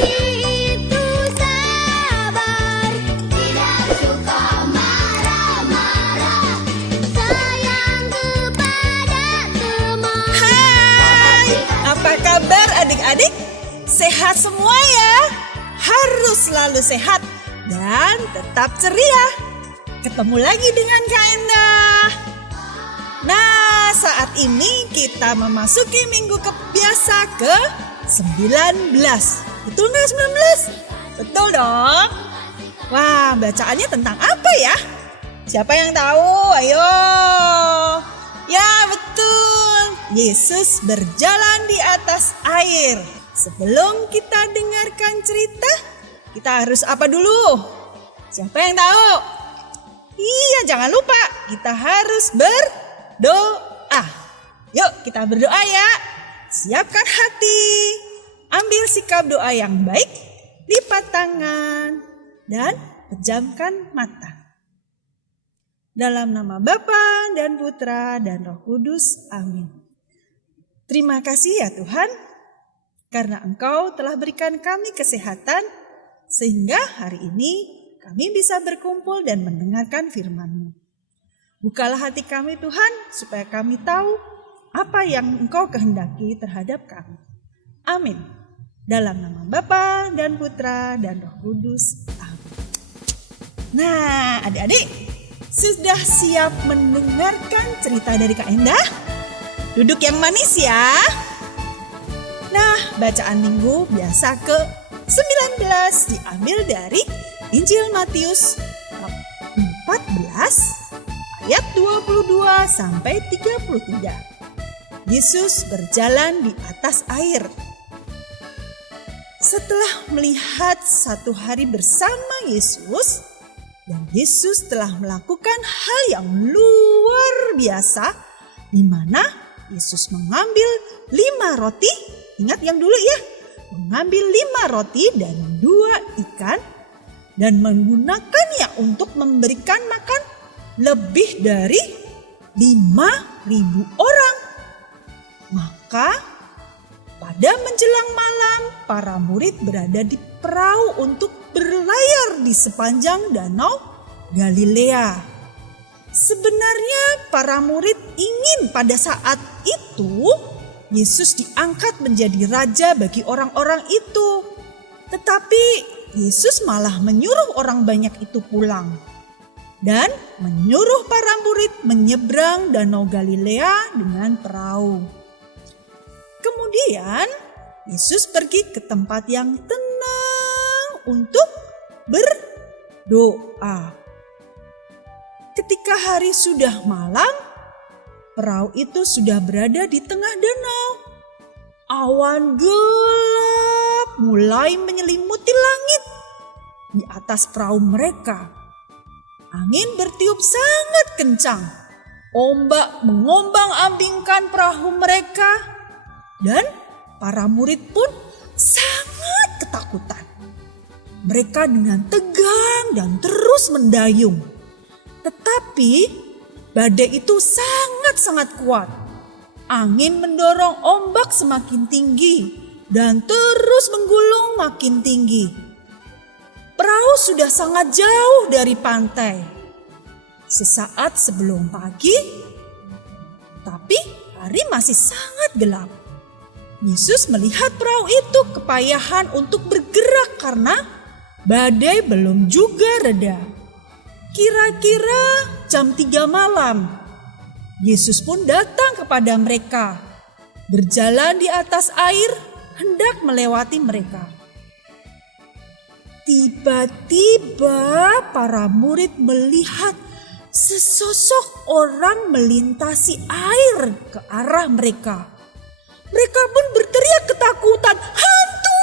itu sabar, tidak suka marah-marah, sayang kepada teman. Hai, apa kabar adik-adik? Sehat semua ya? Harus selalu sehat dan tetap ceria. Ketemu lagi dengan Kak Endah. Nah, saat ini kita memasuki minggu kebiasa ke-19. Betul nggak 19? Betul dong. Wah, bacaannya tentang apa ya? Siapa yang tahu? Ayo. Ya, betul. Yesus berjalan di atas air. Sebelum kita dengarkan cerita, kita harus apa dulu? Siapa yang tahu? Iya, jangan lupa kita harus berdoa. Yuk kita berdoa ya. Siapkan hati, ambil sikap doa yang baik, lipat tangan, dan pejamkan mata. Dalam nama Bapa dan Putra dan Roh Kudus, amin. Terima kasih ya Tuhan, karena Engkau telah berikan kami kesehatan, sehingga hari ini kami bisa berkumpul dan mendengarkan firman-Mu. Bukalah hati kami Tuhan, supaya kami tahu apa yang Engkau kehendaki terhadap kami. Amin. Dalam nama Bapa dan Putra dan Roh Kudus. Amin. Nah, adik-adik, sudah siap mendengarkan cerita dari Kak Endah? Duduk yang manis ya. Nah, bacaan minggu biasa ke-19 diambil dari Injil Matius 14 ayat 22 sampai 33. Yesus berjalan di atas air. Setelah melihat satu hari bersama Yesus, dan Yesus telah melakukan hal yang luar biasa, di mana Yesus mengambil 5 roti, ingat yang dulu ya, mengambil 5 roti dan 2 ikan, dan menggunakannya untuk memberikan makan lebih dari 5.000 orang. Maka pada menjelang malam, para murid berada di perahu untuk berlayar di sepanjang danau Galilea. Sebenarnya para murid ingin pada saat itu Yesus diangkat menjadi raja bagi orang-orang itu. Tetapi Yesus malah menyuruh orang banyak itu pulang dan menyuruh para murid menyeberang danau Galilea dengan perahu. Kemudian Yesus pergi ke tempat yang tenang untuk berdoa. Ketika hari sudah malam, perahu itu sudah berada di tengah danau. Awan gelap mulai menyelimuti langit di atas perahu mereka. Angin bertiup sangat kencang. Ombak mengombang-ambingkan perahu mereka. Dan para murid pun sangat ketakutan. Mereka dengan tegang dan terus mendayung. Tetapi badai itu sangat-sangat kuat. Angin mendorong ombak semakin tinggi dan terus menggulung makin tinggi. Perahu sudah sangat jauh dari pantai. Sesaat sebelum pagi, tapi hari masih sangat gelap. Yesus melihat perahu itu kepayahan untuk bergerak karena badai belum juga reda. Kira-kira jam 3 malam, Yesus pun datang kepada mereka, berjalan di atas air hendak melewati mereka. Tiba-tiba para murid melihat sesosok orang melintasi air ke arah mereka. Mereka pun berteriak ketakutan, "Hantu!"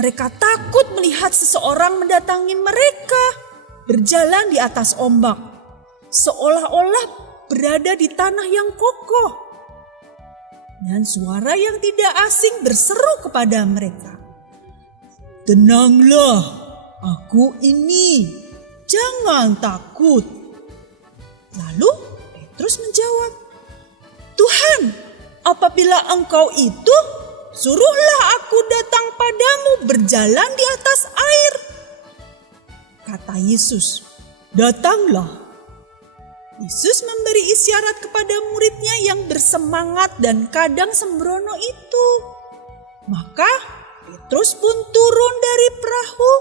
Mereka takut melihat seseorang mendatangi mereka, berjalan di atas ombak, seolah-olah berada di tanah yang kokoh. Dan suara yang tidak asing berseru kepada mereka, "Tenanglah, aku ini, jangan takut." Lalu Petrus menjawab, "Tuhan, apabila Engkau itu, suruhlah aku datang kepadamu berjalan di atas air." Kata Yesus, "Datanglah." Yesus memberi isyarat kepada muridnya yang bersemangat dan kadang sembrono itu. Maka Petrus pun turun dari perahu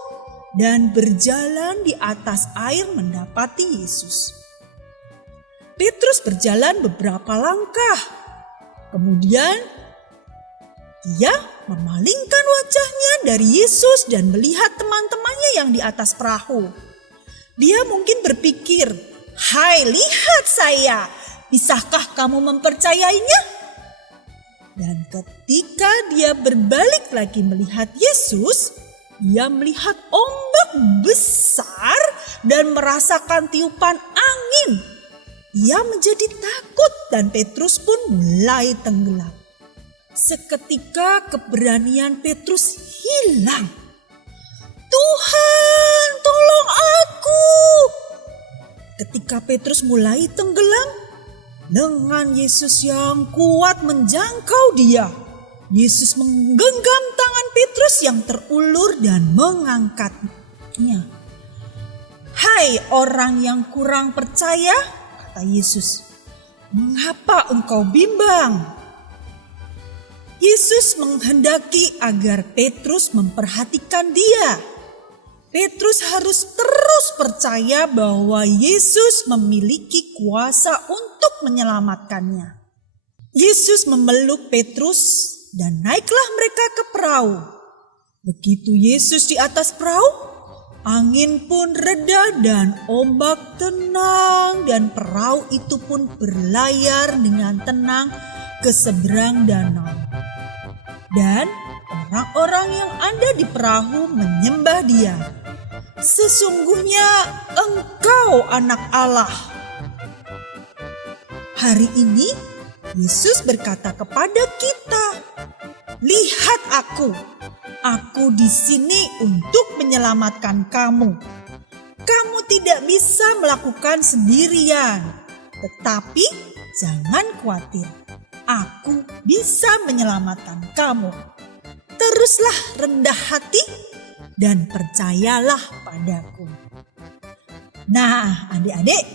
dan berjalan di atas air mendapati Yesus. Petrus berjalan beberapa langkah. Kemudian dia memalingkan wajahnya dari Yesus dan melihat teman-temannya yang di atas perahu. Dia mungkin berpikir, "Hai, lihat saya, bisakah kamu mempercayainya?" Dan ketika dia berbalik lagi melihat Yesus, dia melihat ombak besar dan merasakan tiupan angin. Ia menjadi takut dan Petrus pun mulai tenggelam. Seketika keberanian Petrus hilang. "Tuhan, tolong aku!" Ketika Petrus mulai tenggelam, lengan Yesus yang kuat menjangkau dia. Yesus menggenggam tangan Petrus yang terulur dan mengangkatnya. "Hai orang yang kurang percaya," kata Yesus, "mengapa engkau bimbang?" Yesus menghendaki agar Petrus memperhatikan dia. Petrus harus terus percaya bahwa Yesus memiliki kuasa untuk menyelamatkannya. Yesus memeluk Petrus dan naiklah mereka ke perahu. Begitu Yesus di atas perahu, angin pun reda dan ombak tenang dan perahu itu pun berlayar dengan tenang ke seberang danau. Dan orang-orang yang ada di perahu menyembah dia. "Sesungguhnya engkau anak Allah." Hari ini Yesus berkata kepada kita, "Lihat aku di sini untuk menyelamatkan kamu. Kamu tidak bisa melakukan sendirian, tetapi jangan khawatir. Aku bisa menyelamatkan kamu. Teruslah rendah hati dan percayalah padaku." Nah, adik-adik,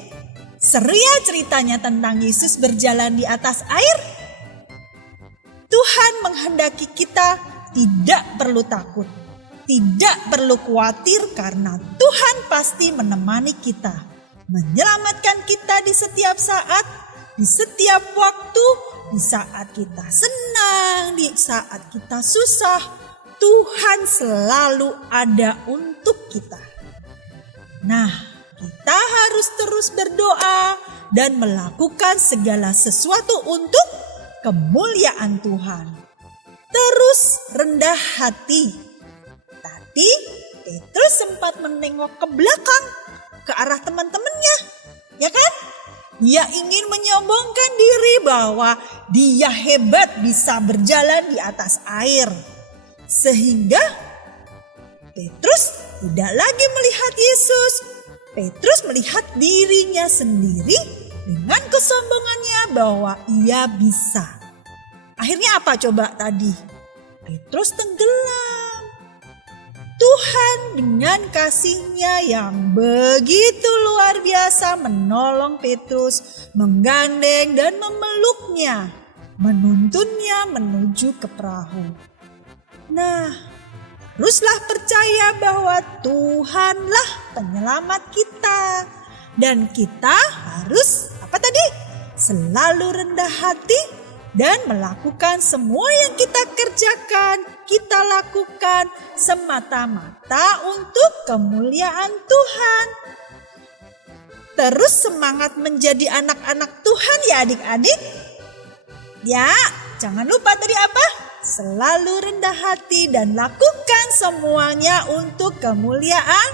seru ya ceritanya tentang Yesus berjalan di atas air? Tuhan menghendaki kita tidak perlu takut, tidak perlu khawatir karena Tuhan pasti menemani kita, menyelamatkan kita di setiap saat, di setiap waktu, di saat kita senang, di saat kita susah. Tuhan selalu ada untuk kita. Nah, kita harus terus berdoa dan melakukan segala sesuatu untuk kemuliaan Tuhan. Terus rendah hati. Tadi Petrus sempat menengok ke belakang, ke arah teman-temannya, ya kan? Dia ingin menyombongkan diri bahwa dia hebat bisa berjalan di atas air. Sehingga Petrus tidak lagi melihat Yesus. Petrus melihat dirinya sendiri dengan kesombongannya bahwa ia bisa. Akhirnya apa coba tadi? Petrus tenggelam. Tuhan dengan kasih-Nya yang begitu luar biasa menolong Petrus, menggandeng dan memeluknya, menuntunnya menuju ke perahu. Nah, teruslah percaya bahwa Tuhanlah penyelamat kita. Dan kita harus apa tadi? Selalu rendah hati dan melakukan semua yang kita kerjakan, kita lakukan semata-mata untuk kemuliaan Tuhan. Terus semangat menjadi anak-anak Tuhan ya adik-adik. Ya, jangan lupa tadi apa? Selalu rendah hati dan lakukan semuanya untuk kemuliaan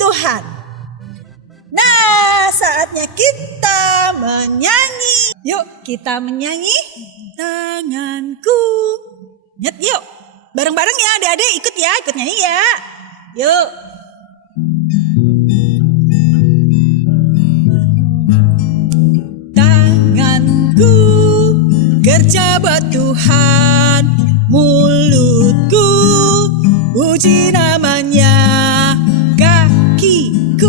Tuhan. Nah, saatnya kita menyanyi. Yuk kita menyanyi. Tanganku. Ingat yuk. Bareng-bareng ya adik-adik, ikut ya, ikut nyanyi ya. Yuk. Tanganku kerja buat Tuhan, mulutku puji namanya. Kakiku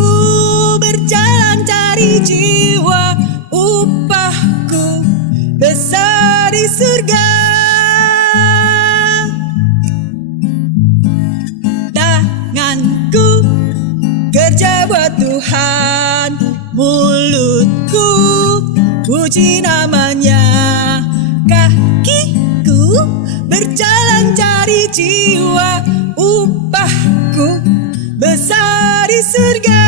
berjalan cari jiwa, upahku besar di surga. Tanganku kerja buat Tuhan, mulutku puji namanya. Kakiku berjalan cari jiwa, upahku besar di surga.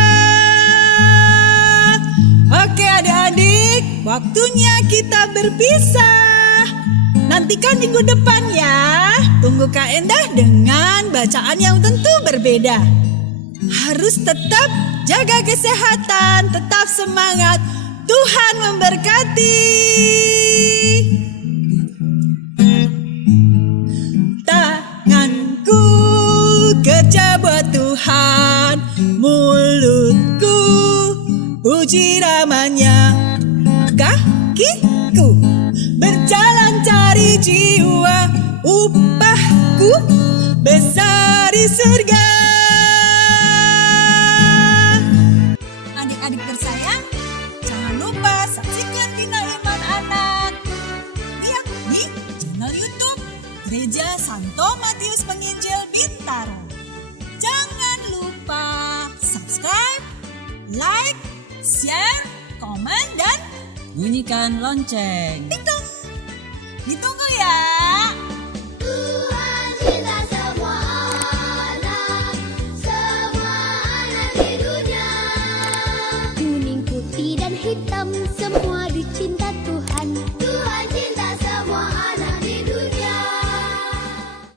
Oke adik-adik, waktunya kita berpisah. Nantikan minggu depan ya. Tunggu Kak Endah dengan bacaan yang tentu berbeda. Harus tetap jaga kesehatan, tetap semangat. Tuhan memberkati. Tanganku kerja buat Tuhan, mulutku puji namanya. Kakiku berjalan cari jiwa, upahku besar di surga. Adik-adik tersayang, jangan lupa saksikan Bina Iman Anak ya, di channel YouTube Gereja Santo Matius Penginjil Bintaro. Jangan lupa subscribe, like, share, komen, dan bunyikan lonceng. ting-tong. Ditunggu ya.